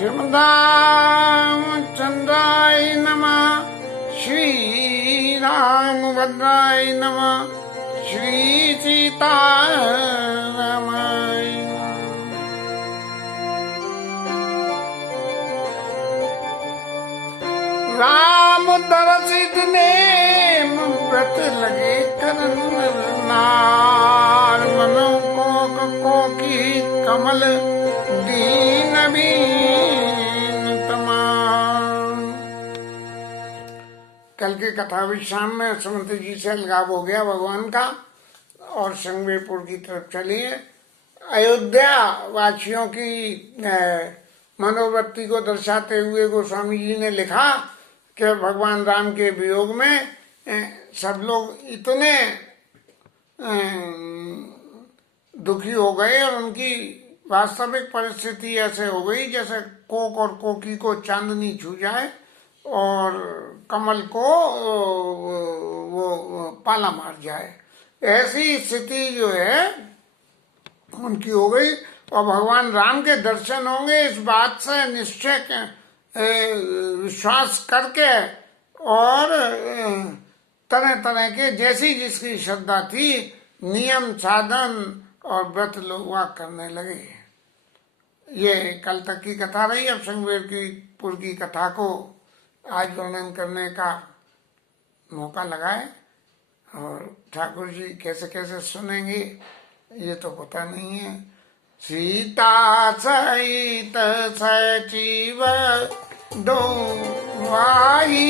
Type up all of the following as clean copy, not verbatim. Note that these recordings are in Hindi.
श्रीमद्रामचन्द्राय नमः। श्रीरामभद्राय नमः। श्री सीतारामाय राम दरसित ने व्रत लगे करन नार मनो को की कमल दीन बीन तमाम। कल के कथा विश्राम में सुमंत जी से अलगाव हो गया भगवान का और संगमेरपुर की तरफ चलिए। अयोध्या वासियों की मनोवृत्ति को दर्शाते हुए गोस्वामी जी ने लिखा कि भगवान राम के वियोग में सब लोग इतने दुखी हो गए और उनकी वास्तविक परिस्थिति ऐसे हो गई जैसे कोक और कोकी को चांदनी छू जाए और कमल को वो पाला मार जाए। ऐसी स्थिति जो है उनकी हो गई और भगवान राम के दर्शन होंगे इस बात से निश्चय विश्वास करके और तरह तरह के जैसी जिसकी श्रद्धा थी नियम साधन और व्रत लोग वहाँ करने लगे। ये कल तक की कथा रही। अब संगमेरपुर की कथा को आज वर्णन करने का मौका लगाए और ठाकुर जी कैसे कैसे सुनेंगे ये तो पता नहीं है। सीता सहित सचिव दो भाई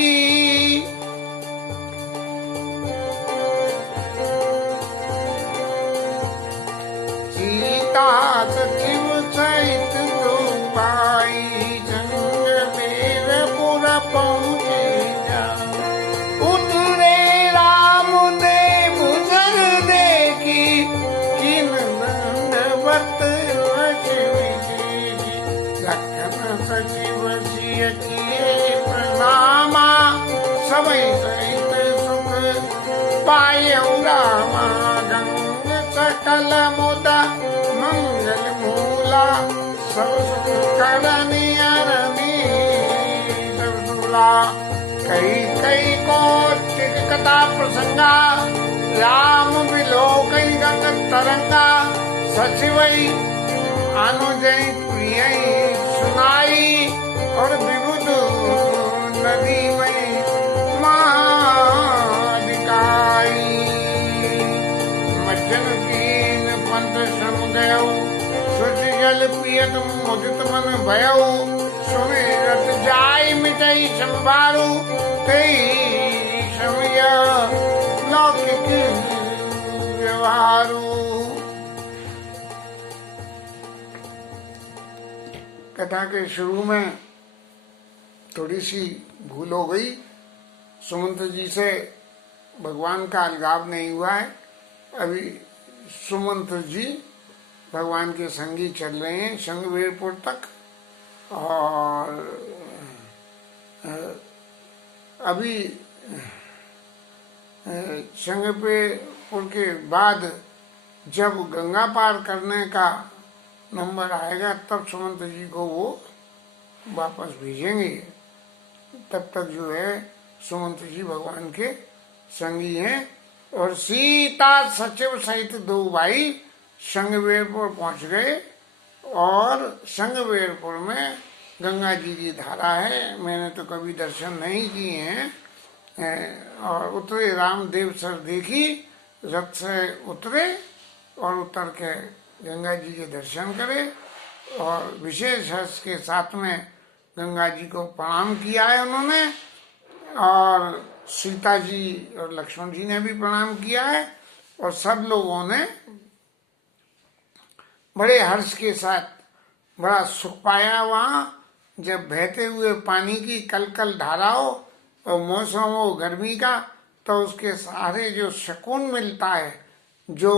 सीता सचिव सहित दो भाई संगमेरपुर पहुँचे जा। उतरे राम देव जर देखी किन दंडवत सचिव सिय किए प्रणामा सबई सहित सुख पायऊ रामा। गंग सकल मुदा मंगल मूला सब सुख करनिया रमी सब दूला। कई कई कौतिक कथा प्रसंगा राम बिलो कई गंग तरंगा। सचिवई अनुजय प्रिय सुनाई और विबुध नदी में महादिकाई। मज्जन कीन पंथ श्रम गयऊ सुच जल पियत मुदित मन भयऊ। सुमिरत जाय मिटई संभारू कई समय लौकिक व्यवहारू। कथा के शुरू में थोड़ी सी भूल हो गई। सुमंत जी से भगवान का अलगाव नहीं हुआ है। अभी सुमंत जी भगवान के संगी चल रहे हैं संगमेरपुर तक और अभी संगमेरपुर के बाद जब गंगा पार करने का नंबर आएगा तब सुमंत जी को वो वापस भेजेंगे। तब तक जो है सुमंत जी भगवान के संगी हैं और सीता सचिव सहित दो भाई संगमेरपुर पहुंच गए और संगमेरपुर में गंगा जी की धारा है। मैंने तो कभी दर्शन नहीं किए हैं और उतरे रामदेव सर देखी रथ से उतरे और उतर के गंगा जी के दर्शन करे और विशेष हर्ष के साथ में गंगा जी को प्रणाम किया है उन्होंने और सीता जी और लक्ष्मण जी ने भी प्रणाम किया है और सब लोगों ने बड़े हर्ष के साथ बड़ा सुख पाया। वहाँ जब बहते हुए पानी की कलकल धारा हो और मौसम हो गर्मी का तो उसके सहारे जो सुकून मिलता है जो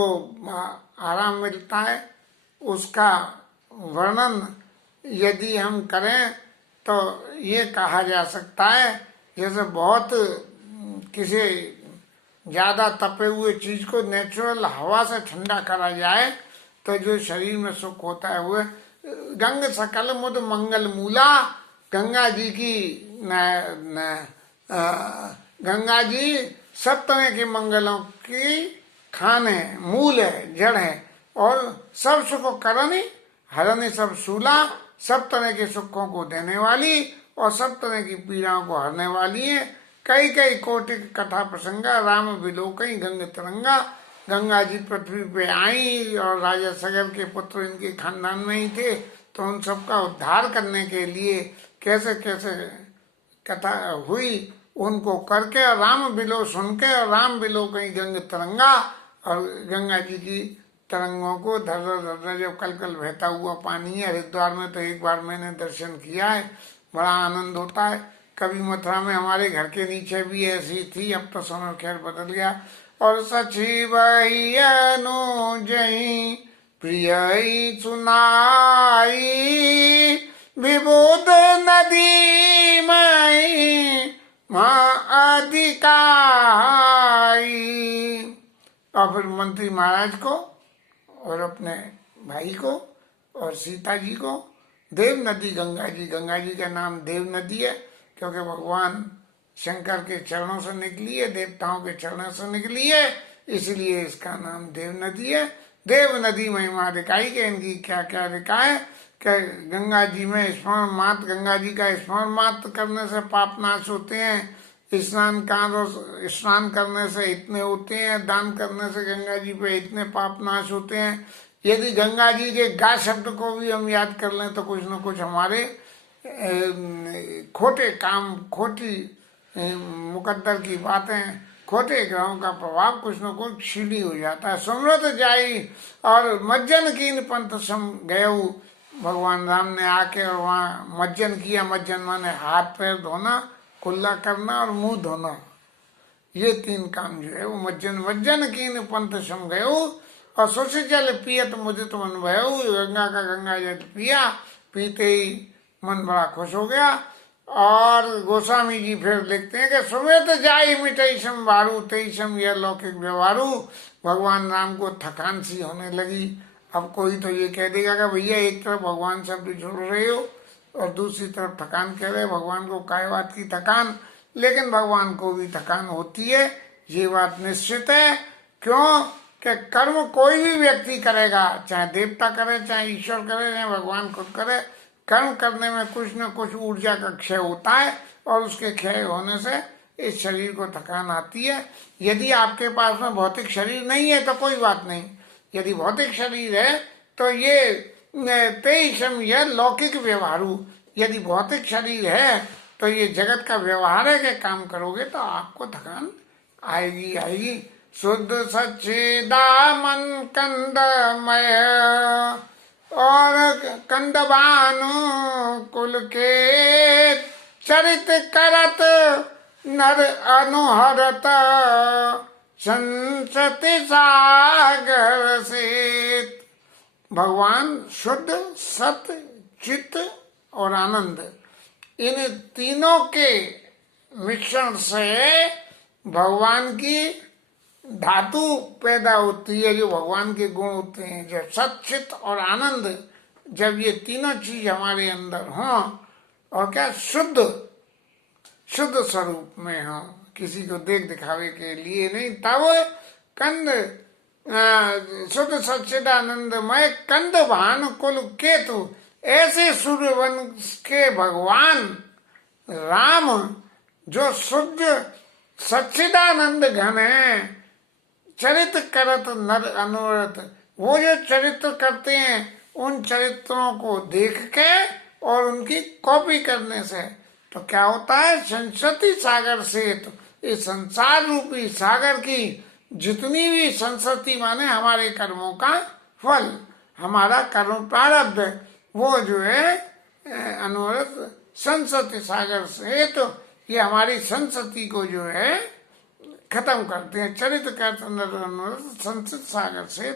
आराम मिलता है उसका वर्णन यदि हम करें तो ये कहा जा सकता है जैसे बहुत किसी ज़्यादा तपे हुए चीज़ को नेचुरल हवा से ठंडा करा जाए तो जो शरीर में सुख होता है वो गंग सकल मुद मंगल मूला, गंगा जी की गंगा जी सब तरह के मंगलों की खान है, मूल है, जड़ है, और सब सुख करनी हरनी सब शूला, सब तरह के सुखों को देने वाली और सब तरह की पीड़ाओं को हरने वाली है। कई कई कोटि कथा प्रसंगा, राम विलोकई गंग तरंगा। गंगा जी पृथ्वी पे आई और राजा सगर के पुत्र इनके खानदान में ही थे, तो उन सबका उद्धार करने के लिए कैसे कैसे कथा हुई उनको करके, और राम बिलो सुन के, और राम बिलो कहीं गंग तरंगा, और गंगा जी की तरंगों को धर धर जब कल कल बहता हुआ पानी है। हरिद्वार में तो एक बार मैंने दर्शन किया है, बड़ा आनंद होता है। कभी मथुरा में हमारे घर के नीचे भी ऐसी थी, अब तो समय खैर बदल गया। और सचिव अनुजई प्रिय सुनाई, विबुध नदी मई माँ अधिकाई। और फिर मंत्री महाराज को और अपने भाई को और सीता जी को देव नदी गंगा जी का नाम देव नदी है, क्योंकि भगवान शंकर के चरणों से निकली है, देवताओं के चरणों से निकली है, इसलिए इसका नाम देव नदी है। देव नदी महिमा दिखाई के इनकी क्या क्या दिखाए कि गंगा जी में स्मरण मात्र, गंगा जी का स्मरण मात्र करने से पाप नाश होते हैं, स्नान करने से इतने होते हैं, दान करने से गंगा जी पे इतने पाप नाश होते हैं। यदि गंगा जी के गा शब्द को भी हम याद कर लें तो कुछ न कुछ हमारे खोटे काम, खोटी मुकद्दर की बातें, खोटे ग्रहों का प्रभाव कुछ न कुछ क्षीणी हो जाता है। सुमरत जाई और मज्जन कीन पंथ सम गयऊ, भगवान राम ने आके और वहाँ मज्जन किया। मज्जन माने हाथ पैर धोना, कुल्ला करना और मुंह धोना, ये तीन काम जो है वो मज्जन कीन पंथ सम गयऊ। और सुश जल पियत मुदित मन भयऊ, गंगा का गंगा जल पिया, पीते ही मन बड़ा खुश हो गया। और गोस्वामी जी फिर लिखते हैं कि सुमित जाई मिटई सम वारू, तेई सम यह लौकिक व्यवहारू। भगवान राम को थकान सी होने लगी। अब कोई तो ये कह देगा कि भैया एक तरफ भगवान शब्द जोड़ रहे हो और दूसरी तरफ थकान कह रहे, भगवान को काय बात की थकान। लेकिन भगवान को भी थकान होती है, ये बात निश्चित है। क्यों कि कर्म कोई भी व्यक्ति करेगा, चाहे देवता करे, चाहे ईश्वर करे, चाहे भगवान खुद करे, कर्म करने में कुछ न कुछ ऊर्जा का क्षय होता है और उसके क्षय होने से इस शरीर को थकान आती है। यदि आपके पास में भौतिक शरीर नहीं है तो कोई बात नहीं, यदि भौतिक शरीर है तो ये तेईसम यह लौकिक व्यवहारू, यदि भौतिक शरीर है तो ये जगत का व्यवहार है कि काम करोगे तो आपको थकान आएगी आएगी। शुद्ध सच्चिदामन कंदमय और कंदबानु कुल के, चरित करत नर अनुहरत संसति सागर से। भगवान शुद्ध, सत्य, चित्त और आनंद, इन तीनों के मिश्रण से भगवान की धातु पैदा होती है, जो भगवान के गुण होते हैं। जब सच्चित और आनंद, जब ये तीनों चीज हमारे अंदर हों और क्या शुद्ध स्वरूप में हो, किसी को देख दिखावे के लिए नहीं, तब कंद शुद्ध सच्चिदानंदमय कंद भान कुल केतु, ऐसे सूर्यवंश के भगवान राम जो शुद्ध सच्चिदानंद घन है, चरित्र करत नर अनुरत, वो जो चरित्र करते हैं उन चरित्रों को देख के और उनकी कॉपी करने से तो क्या होता है, संसति सागर से, तो इस संसार रूपी सागर की जितनी भी संसति माने हमारे कर्मों का फल, हमारा कर्म प्रारब्ध, वो जो है अनुरत संसति सागर से, तो ये हमारी संसति को जो है खत्म करते हैं। चरित्र करते संसद सागर से,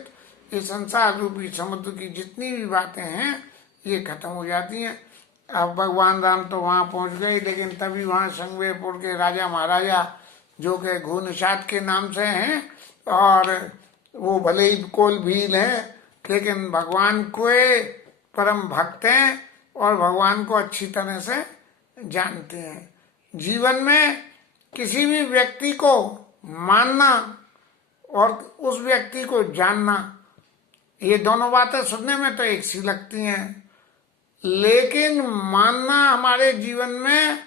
ये संसार रूपी समुद्र की जितनी भी बातें हैं ये खत्म हो जाती हैं। अब भगवान राम तो वहाँ पहुँच गए, लेकिन तभी वहाँ संगवेपुर के राजा महाराजा जो के घू निषाद के नाम से हैं, और वो भले ही कोल भील हैं, लेकिन भगवान के परम भक्त हैं और भगवान को अच्छी तरह से जानते हैं। जीवन में किसी भी व्यक्ति को मानना और उस व्यक्ति को जानना, ये दोनों बातें सुनने में तो एक सी लगती हैं, लेकिन मानना हमारे जीवन में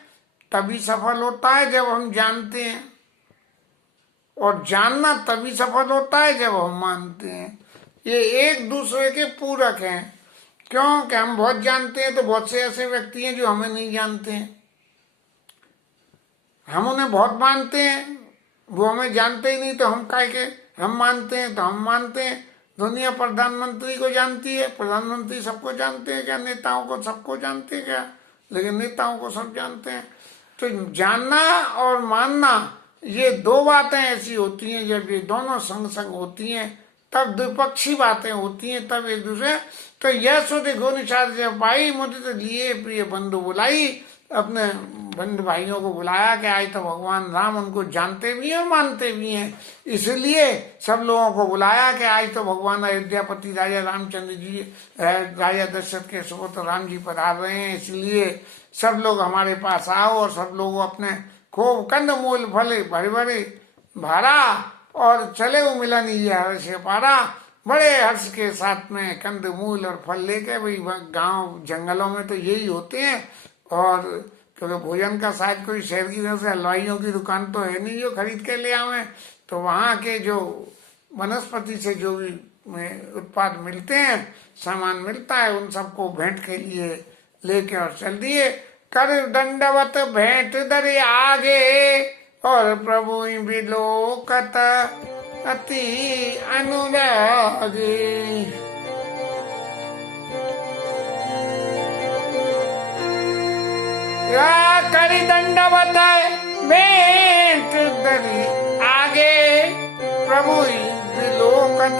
तभी सफल होता है जब हम जानते हैं, और जानना तभी सफल होता है जब हम मानते हैं। ये एक दूसरे के पूरक हैं। क्योंकि हम बहुत जानते हैं तो बहुत से ऐसे व्यक्ति हैं जो हमें नहीं जानते हैं। हम उन्हें बहुत मानते हैं, वो हमें जानते ही नहीं, तो हम काहे के हम मानते हैं, तो हम मानते हैं। दुनिया प्रधानमंत्री को जानती है, प्रधानमंत्री सबको जानते हैं क्या? नेताओं को सबको जानते हैं क्या? लेकिन नेताओं को सब जानते हैं। तो जानना और मानना ये दो बातें ऐसी होती हैं, जब ये दोनों संग संग होती हैं तब द्विपक्षी बातें होती हैं, तब एक दूसरे। तो यह सो देखो निषाद जब पाई, मुझे तो लिए प्रिय बंधु बुलाई, अपने बंधु भाइयों को बुलाया कि आज तो भगवान राम उनको जानते भी हैं मानते भी हैं, इसलिए सब लोगों को बुलाया कि आज तो भगवान अयोध्यापति राजा रामचंद्र जी, राजा दशरथ के सुपुत्र राम जी पधार रहे हैं, इसलिए सब लोग हमारे पास आओ। और सब लोग अपने खूब कंद मूल फले भरे भरे भारा और चले वो मिलन ये हर्ष पारा। बड़े हर्ष के साथ में कंद मूल और फल लेके, भाई गांव जंगलों में तो यही होते हैं, और क्योंकि भोजन का शायद कोई शहर की वजह से हलवाइयों की दुकान तो है नहीं जो खरीद के ले आवे, तो वहाँ के जो वनस्पति से जो भी उत्पाद मिलते हैं, सामान मिलता है, उन सबको भेंट के लिए लेके और चल दिए। कर दंडवत भेंट दर आगे और प्रभु बिलोकत अति अनुरागे। कर दंडवत भेंट दरी आगे प्रभु बिलोकत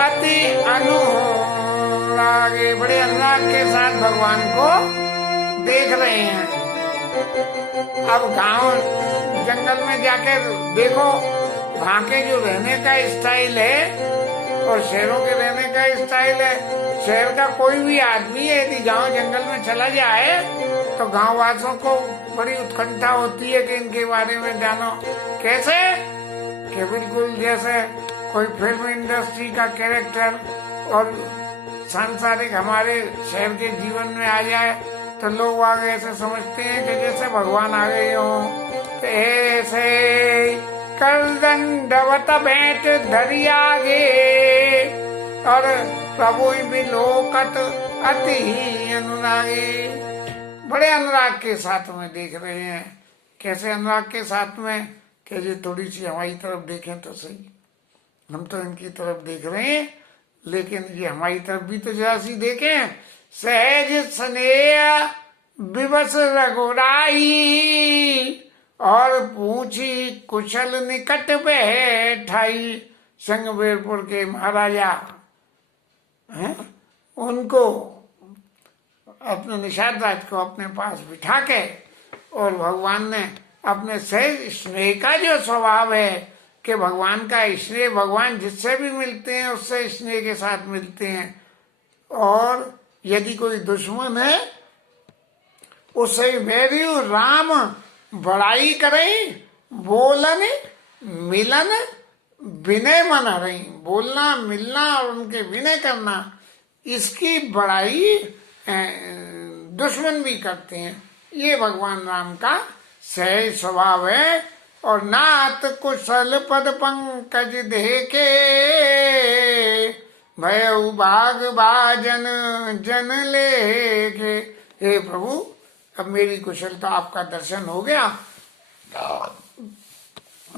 अति अनुरागे। बड़े अनुराग के साथ भगवान को देख रहे हैं। अब गांव जंगल में जाकर देखो, वहाँ के जो रहने का स्टाइल है और शहरों के रहने का स्टाइल है। शहर का कोई भी आदमी यदि गांव जंगल में चला जाए तो गांव वासियों को बड़ी उत्कंठा होती है कि इनके बारे में जानो। कैसे कि बिल्कुल जैसे कोई फिल्म इंडस्ट्री का कैरेक्टर और सांसारिक हमारे शहर के जीवन में आ जाए तो लोग आगे ऐसे समझते हैं कि जैसे भगवान आ गए हों। तो ऐसे कर दंडवत भेंट धरी आगे और प्रभु बिलोकत अति अनुरागे। बड़े अनुराग के साथ में देख रहे हैं। कैसे अनुराग के साथ में कि ये थोड़ी सी हमारी तरफ देखें तो सही, हम तो इनकी तरफ देख रहे हैं, लेकिन ये हमारी तरफ भी तो जरा सी देखें। सहज स्नेह विवश रघुराई और पूछी कुशल निकट बैठाई। संगमेरपुर के महाराजा हैं, उनको अपने निषाद राज को अपने पास बिठा के, और भगवान ने अपने सहज स्नेह का जो स्वभाव है कि भगवान का स्नेह, भगवान जिससे भी मिलते हैं उससे स्नेह के साथ मिलते हैं। और यदि कोई दुश्मन है उससे वैरी राम बड़ाई करें, बोलन मिलन विनय मन रही। बोलना, मिलना और उनके विनय करना, इसकी बड़ाई दुश्मन भी करते हैं। ये भगवान राम का सहज स्वभाव है। और नाथ कुशल पद पंकज देखे भय बाग बाजन जन लेखे। हे प्रभु, अब मेरी कुशलता आपका दर्शन हो गया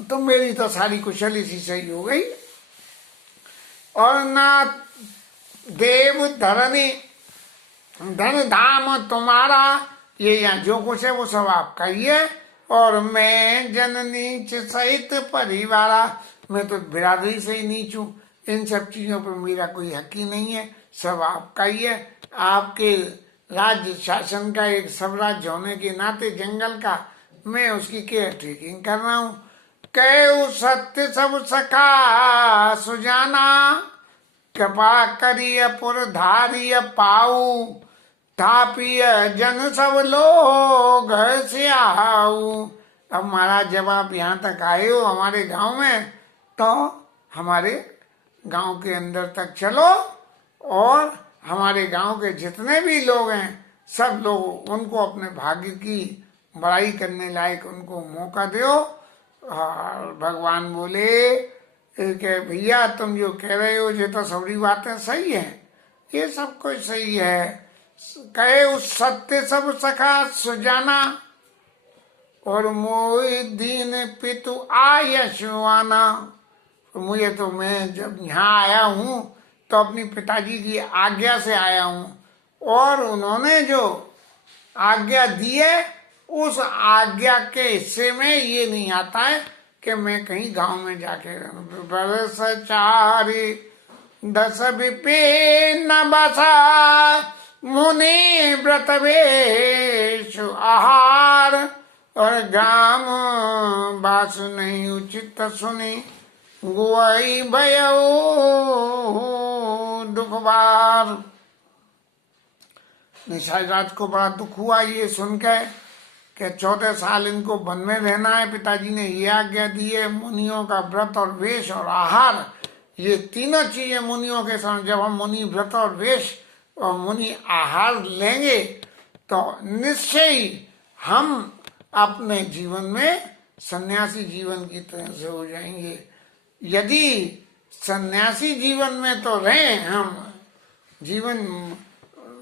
तो मेरी तो सारी कुशल इसी से ही हो गई। और नाथ देव धरनी धन धाम तुम्हारा, ये यहाँ जो कुछ है वो सब आपका ही है। और मैं जन नीच सहित परिवारा, मैं तो बिरादरी से ही नीच हूँ, इन सब चीजों पर मेरा कोई हक ही नहीं है, सब आपका ही है। आपके राज्य शासन का एक स्वराज्य होने के नाते जंगल का मैं उसकी केयर टेकिंग कर रहा हूँ। कहू सत्य सब सखा सुजाना कृपा करिय पुर धारिय पाऊ, थापिय जन सब लोग से आऊ। अब महाराज जब आप यहाँ तक आए हो हमारे गांव में, तो हमारे गांव के अंदर तक चलो और हमारे गांव के जितने भी लोग हैं सब लोग उनको अपने भाग्य की बड़ाई करने लायक उनको मौका दो। और भगवान बोले कि भैया तुम जो कह रहे हो ये तो सभी बातें सही है, ये सब कुछ सही है। कहे उस सत्य सब सखा सुजाना, और मोहि दीन पितु आयशवाना। मुझे तो मैं जब यहाँ आया हूँ तो अपनी पिताजी की आज्ञा से आया हूँ, और उन्होंने जो आज्ञा दी है उस आज्ञा के हिस्से में ये नहीं आता है कि मैं कहीं गांव में जाके बरस चारि 10 विपिन बसा, मुनि व्रत वेश आहार, और ग्राम बास नहीं उचित सुनी, गुआई भयो दुखबार। निशाचराज को बड़ा दुख हुआ ये सुनकर कि 14 साल इनको वन में रहना है। पिताजी ने ये आज्ञा दी है, मुनियों का व्रत और वेश और आहार, ये तीनों चीजें मुनियों के साथ। जब हम मुनि व्रत और वेश और मुनि आहार लेंगे तो निश्चय ही हम अपने जीवन में सन्यासी जीवन की तरह से हो जाएंगे। यदि सन्यासी जीवन में तो रहे हम, जीवन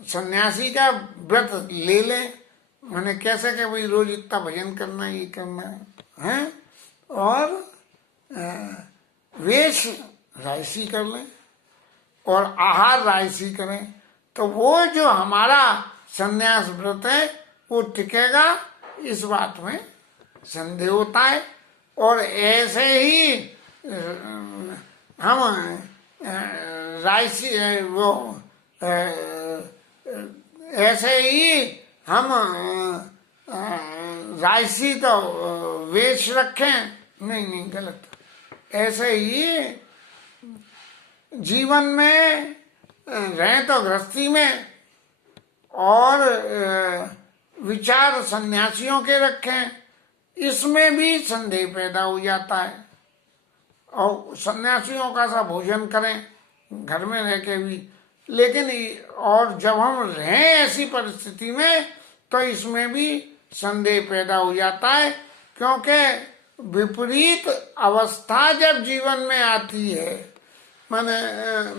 सन्यासी का व्रत ले लें, मैंने कैसे कि भाई रोज इतना भजन करना ये करना है, और वेश रायसी कर लें और आहार रायसी करें, तो वो जो हमारा सन्यास व्रत है वो टिकेगा, इस बात में संदेह होता है। और ऐसे ही हम रायसी वो ऐसे ही हम रायसी तो वेश रखें, नहीं गलत। ऐसे ही जीवन में रहें तो गृहस्थी में, और विचार सन्यासियों के रखें, इसमें भी संदेह पैदा हो जाता है। और सन्यासियों का सा भोजन करें घर में रह के भी, लेकिन और जब हम रहें ऐसी परिस्थिति में तो इसमें भी संदेह पैदा हो जाता है, क्योंकि विपरीत अवस्था जब जीवन में आती है, माने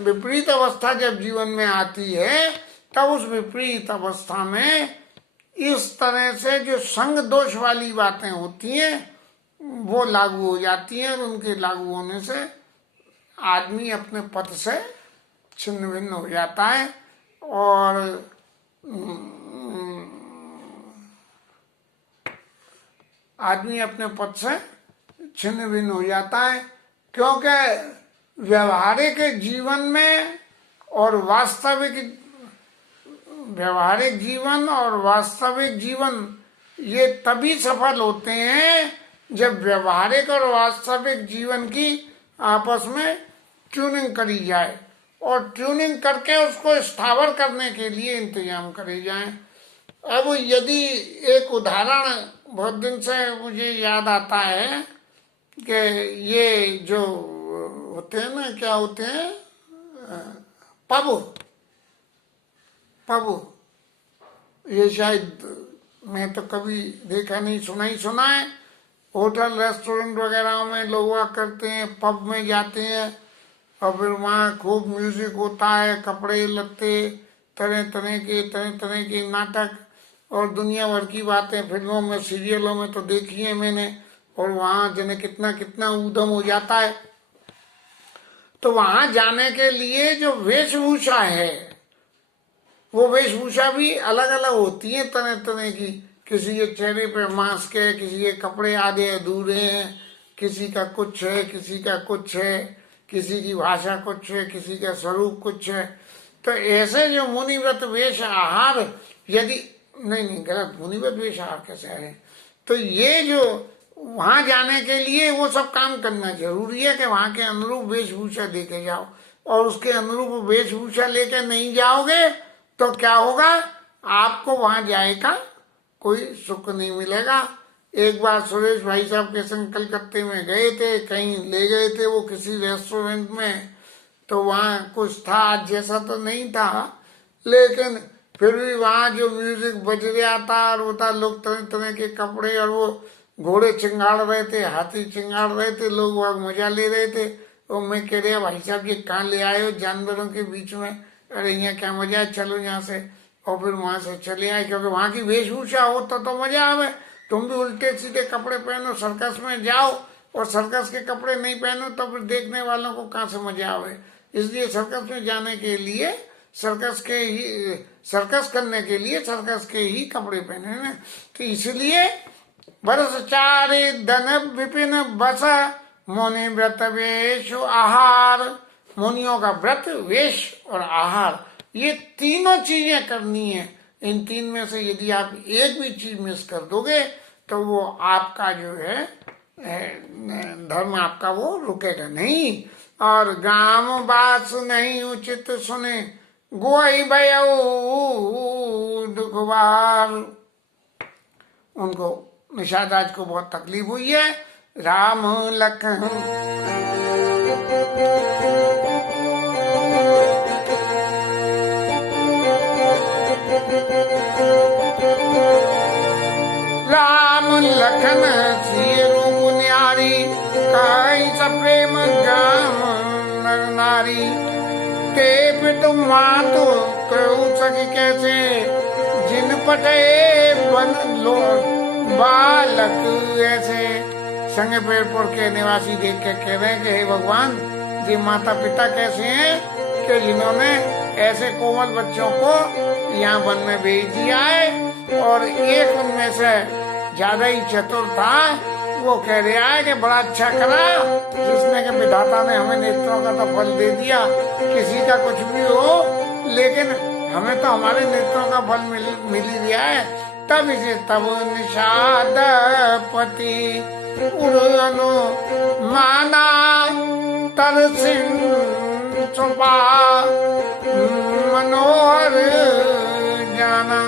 विपरीत अवस्था जब जीवन में आती है तब उस विपरीत अवस्था में इस तरह से जो संग दोष वाली बातें होती हैं वो लागू हो जाती हैं, और उनके लागू होने से आदमी अपने पथ से छिन्न भिन्न हो जाता है। और आदमी अपने पथ से छिन्न भिन्न हो जाता है, क्योंकि व्यवहारिक जीवन में और व्यवहारिक जीवन और वास्तविक जीवन ये तभी सफल होते हैं जब व्यवहारिक और वास्तविक जीवन की आपस में ट्यूनिंग करी जाए, और ट्यूनिंग करके उसको स्थावर करने के लिए इंतजाम करे जाएं। अब यदि एक उदाहरण बहुत दिन से मुझे याद आता है कि ये जो होते हैं ना, क्या होते हैं, पब, ये शायद मैं तो कभी देखा नहीं, सुना ही सुना है। होटल रेस्टोरेंट वगैरह में लोग वहाँ करते हैं, पब में जाते हैं और फिर वहाँ खूब म्यूजिक होता है, कपड़े लत्ते तरह तरह के नाटक और दुनिया भर की बातें फिल्मों में सीरियलों में तो देखी है मैंने, और वहाँ जिन्हें कितना कितना ऊधम हो जाता है। तो वहाँ जाने के लिए जो वेशभूषा है वो वेशभूषा भी अलग अलग होती है, तरह तरह की। किसी के चेहरे पे मास्क है, किसी के कपड़े आधे अधूरे हैं, किसी का कुछ है, किसी का कुछ है, किसी की भाषा कुछ है, किसी का स्वरूप कुछ है। तो ऐसे जो मुनिव्रत वेश आहार, यदि नहीं गलत, मुनिव्रत वेश आहार कैसे है, तो ये जो वहां जाने के लिए वो सब काम करना जरूरी है कि वहां के अनुरूप वेशभूषा देके जाओ। और उसके अनुरूप वेशभूषा लेकर नहीं जाओगे तो क्या होगा, आपको वहां जाएगा कोई सुख नहीं मिलेगा। एक बार सुरेश भाई साहब के संग कलकत्ते में गए थे, कहीं ले गए थे वो किसी रेस्टोरेंट में, तो वहाँ कुछ था आज जैसा तो नहीं था, लेकिन फिर भी वहाँ जो म्यूजिक बज रहा था और वो था, लोग तरह तरह के कपड़े और वो घोड़े चिंगाड़ रहे थे, हाथी चिंगाड़ रहे थे, लोग वहाँ मजा ले रहे थे। तो मैं कह रहा भाई साहब ये कहाँ ले आए हो जानवरों के बीच में, अरे यहाँ क्या मजा है, चलो यहाँ से। और फिर वहां से चले आए, क्योंकि वहां की वेशभूषा हो तो मजा आवे। तुम भी उल्टे सीधे कपड़े पहनो, सर्कस में जाओ और सर्कस के कपड़े नहीं पहनो तो फिर देखने वालों को कहाँ से मजा आवे। इसलिए सर्कस में जाने के लिए सर्कस करने के लिए सर्कस के ही कपड़े पहने ना। तो इसलिए बरस चारे धन विपिन बस मुनि व्रत वेश आहार। मुनियों का व्रत, वेश और आहार, ये तीनों चीजें करनी है। इन तीन में से यदि आप एक भी चीज मिस कर दोगे तो वो आपका जो है धर्म आपका वो रुकेगा नहीं। और गाम बास नहीं उचित सुने गोई भयो दुखवार। उनको निषाद राज को बहुत तकलीफ हुई है। राम लखन राम लखन सियरु मुनियारी काई प्रेम गाम नर नारी। ते तुम मातु कहू सकी कैसे जिन पटे बन लो बालक ऐसे। संग पेड़पुर के निवासी देख के कह रहे हैं कि हे भगवान, ये माता पिता कैसे हैं कि जिन्होंने ऐसे कोमल बच्चों को यहाँ वन में भेज दिया है। और एक उनमें से ज्यादा ही चतुर था, वो कह रहा है कि बड़ा अच्छा करा जिसने के विधाता ने हमें नेत्रों का तो फल दे दिया। किसी का कुछ भी हो लेकिन हमें तो हमारे नेत्रों का फल मिल ही गया है। तब इसे तब निषाद पति उड़नु माना तरसिन छुपा मनोहर जाना।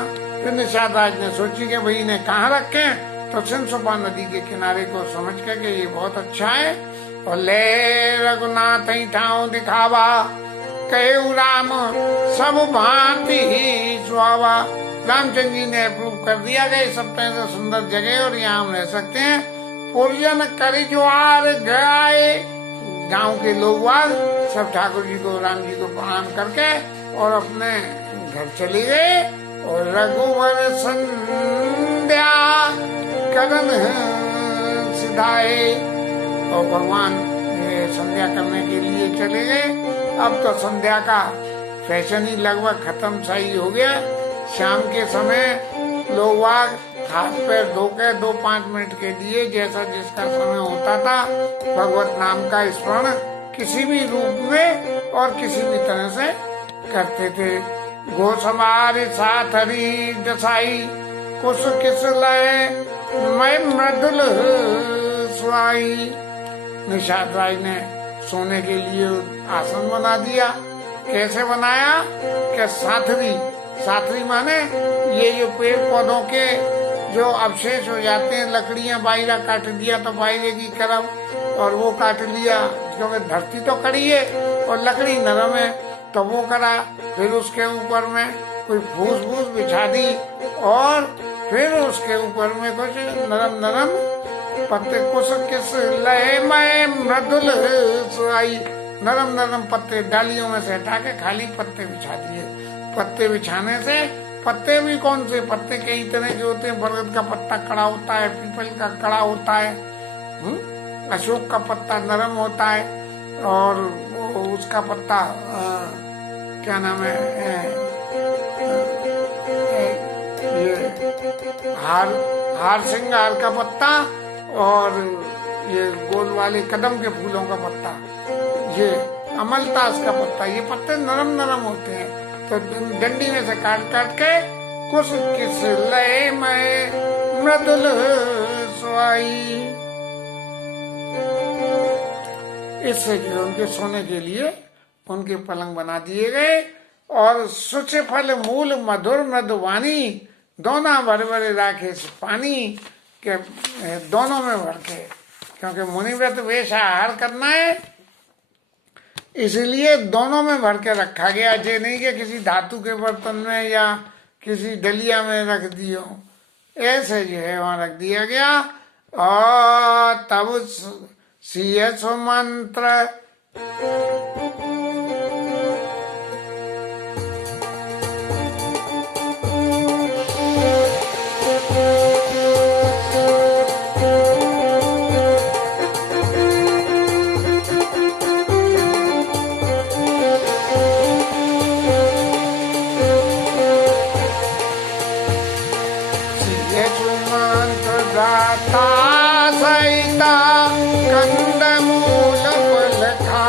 फिर निषाद राज ने सोची कि भाई इन्हें कहाँ रखे, तो सिंसुपा नदी के किनारे को समझ के कि ये बहुत अच्छा है। और ले रघुनाथ ही ठाव दिखावा कहे राम सब भांति ही सुहावा। रामचंद्र जी ने अप्रूव कर दिया कि सब तरह से सुंदर जगह और यहाँ हम रह सकते हैं। पूर्जन करी ज्वार गाए, गांव के लोग सब ठाकुर जी को राम जी को प्रणाम करके और अपने घर चले गए। और रघुवर संध्या करन सिधाए, और भगवान संध्या करने के लिए चले गए। अब तो संध्या का फैशन ही लगभग खत्म सा ही हो गया। शाम के समय लोग हाथ पैर धोकर 2-5 मिनट के लिए जैसा जिसका समय होता था भगवत नाम का स्मरण किसी भी रूप में और किसी भी तरह से करते थे। घोष हमारे साथ हरी दसाई कुछ किस लय मैं मृदुल सुहाई। निषाद राय ने सोने के लिए आसन बना दिया। कैसे बनाया कि साथरी माने ये जो पेड़ पौधों के जो अवशेष हो जाते हैं, लकड़ियां बायरा काट दिया तो बायरे की करम, और वो काट लिया क्योंकि धरती तो कड़ी है और लकड़ी नरम है तो वो करा। फिर उसके ऊपर में कोई फूस बिछा दी और फिर उसके ऊपर में कुछ नरम पत्ते कुछ किस लय में मृदुल सुहाई। नरम पत्ते डालियों में से हटा के खाली पत्ते बिछा दिए। पत्ते बिछाने से, पत्ते भी कौन से पत्ते, कई तरह के होते हैं। बरगद का पत्ता कड़ा होता है, पीपल का कड़ा होता है, अशोक का पत्ता नरम होता है, और उसका पत्ता क्या नाम है, ये हार सिंगार का पत्ता, और ये गोल वाले कदम के फूलों का पत्ता, ये अमलतास का पत्ता, ये पत्ते नरम होते हैं। तो डंडी में से काट के कुछ किस लय में मृदुल सुहाई। इससे जो उनके सोने के लिए उनके पलंग बना दिए गए और सुच फल मूल मधुर मृदुवानी दोनों भरे भरे राखे पानी के दोनों में भर के, क्योंकि मुनिव्रत वेश आहार करना है इसलिए दोनों में भर के रखा गया। ये नहीं कि किसी धातु के बर्तन में या किसी डलिया में रख दियो, ऐसे जो है वहां रख दिया गया। और तब सीय सुमंत्र सहिता कंदमूल फल खा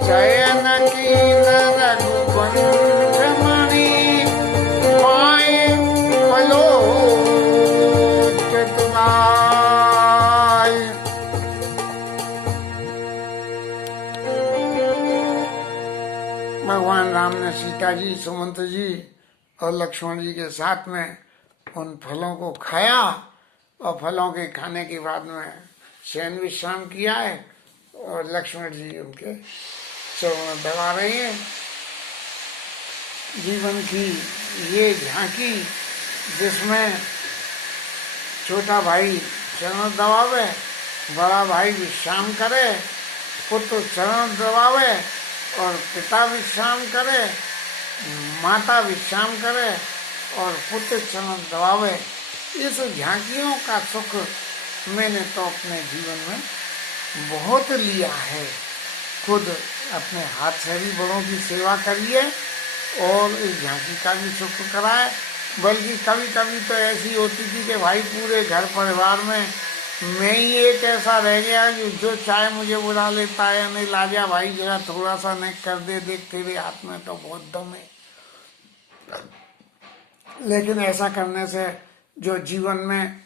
चयन कीन रघुवंश मणि माए पलो चतुराय। भगवान राम ने सीता जी, सुमंत्र जी और लक्ष्मण जी के साथ में उन फलों को खाया और फलों के खाने के बाद में शयन विश्राम किया है और लक्ष्मण जी उनके चरणों दबा रहे हैं। जीवन की ये झांकी जिसमें छोटा भाई चरण दबावे, बड़ा भाई विश्राम करे, पुत्र चरण दबावे और पिता विश्राम करे, माता विश्राम करे और पुत्र चरण दबावे, इस झांकियों का सुख मैंने तो अपने जीवन में बहुत लिया है। खुद अपने हाथ से भी बड़ों की सेवा करिए और इस झांकी का भी सुख कराए। बल्कि कभी कभी तो ऐसी होती थी कि भाई पूरे घर परिवार में मैं ही एक ऐसा रह गया जो चाहे मुझे बुला लेता है, नहीं लाजा भाई जरा थोड़ा सा नहीं कर दे, देख तेरे हाथ में तो बहुत दम है। लेकिन ऐसा करने से जो जीवन में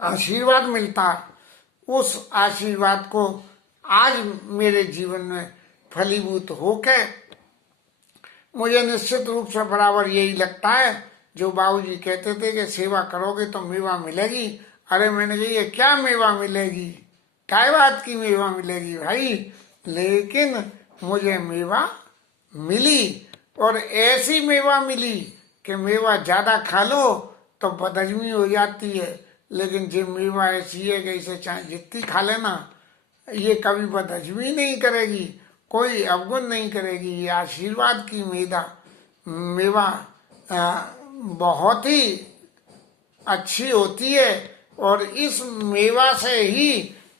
आशीर्वाद मिलता, उस आशीर्वाद को आज मेरे जीवन में फलीभूत होके मुझे निश्चित रूप से बराबर यही लगता है जो बाबूजी कहते थे कि सेवा करोगे तो मेवा मिलेगी। अरे मैंने कही ये क्या मेवा मिलेगी, क्या बात की मेवा मिलेगी भाई, लेकिन मुझे मेवा मिली और ऐसी मेवा मिली कि मेवा ज्यादा खा लो तो बदहजमी हो जाती है, लेकिन जो मेवा ऐसी है कि इसे चाहे जितनी खा लेना ये कभी बदहजमी नहीं करेगी, कोई अवगुण नहीं करेगी। ये आशीर्वाद की मेवा बहुत ही अच्छी होती है और इस मेवा से ही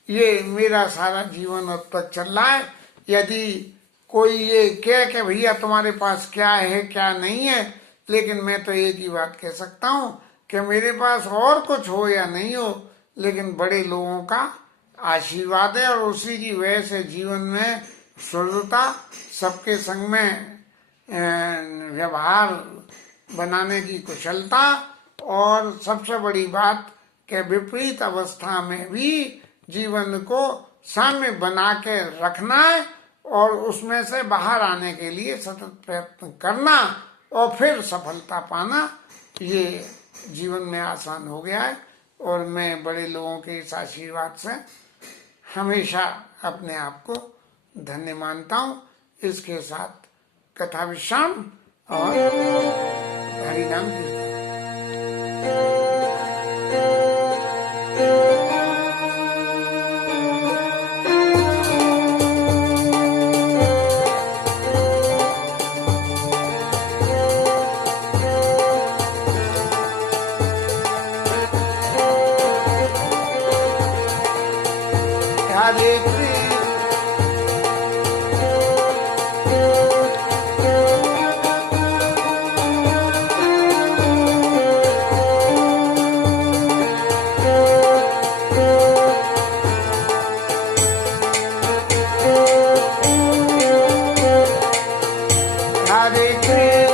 ये मेरा सारा जीवन अब तक चल रहा है। यदि कोई ये कहे कि भैया तुम्हारे पास क्या है क्या नहीं है, लेकिन मैं तो एक ही बात कह सकता हूँ कि मेरे पास और कुछ हो या नहीं हो, लेकिन बड़े लोगों का आशीर्वाद है और उसी की वजह से जीवन में शुद्धता, सबके संग में व्यवहार बनाने की कुशलता और सबसे बड़ी बात कि विपरीत अवस्था में भी जीवन को साम्य बना के रखना है और उसमें से बाहर आने के लिए सतत प्रयत्न करना और फिर सफलता पाना, ये जीवन में आसान हो गया है। और मैं बड़े लोगों के इस आशीर्वाद से हमेशा अपने आप को धन्य मानता हूँ। इसके साथ कथा विश्राम और हरिनाम कीर्तन। Hare Krishna, Hare Krishna,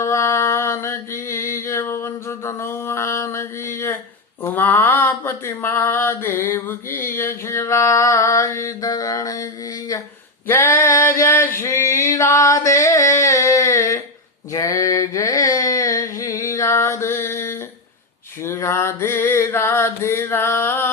भगवान की जय, पवन सुत हनुमान की जय, उमापति महादेव की जय, श्री धरण की जय। जय जय श्री राधे, जय जय श्री राधे, श्री राधे राधे राम।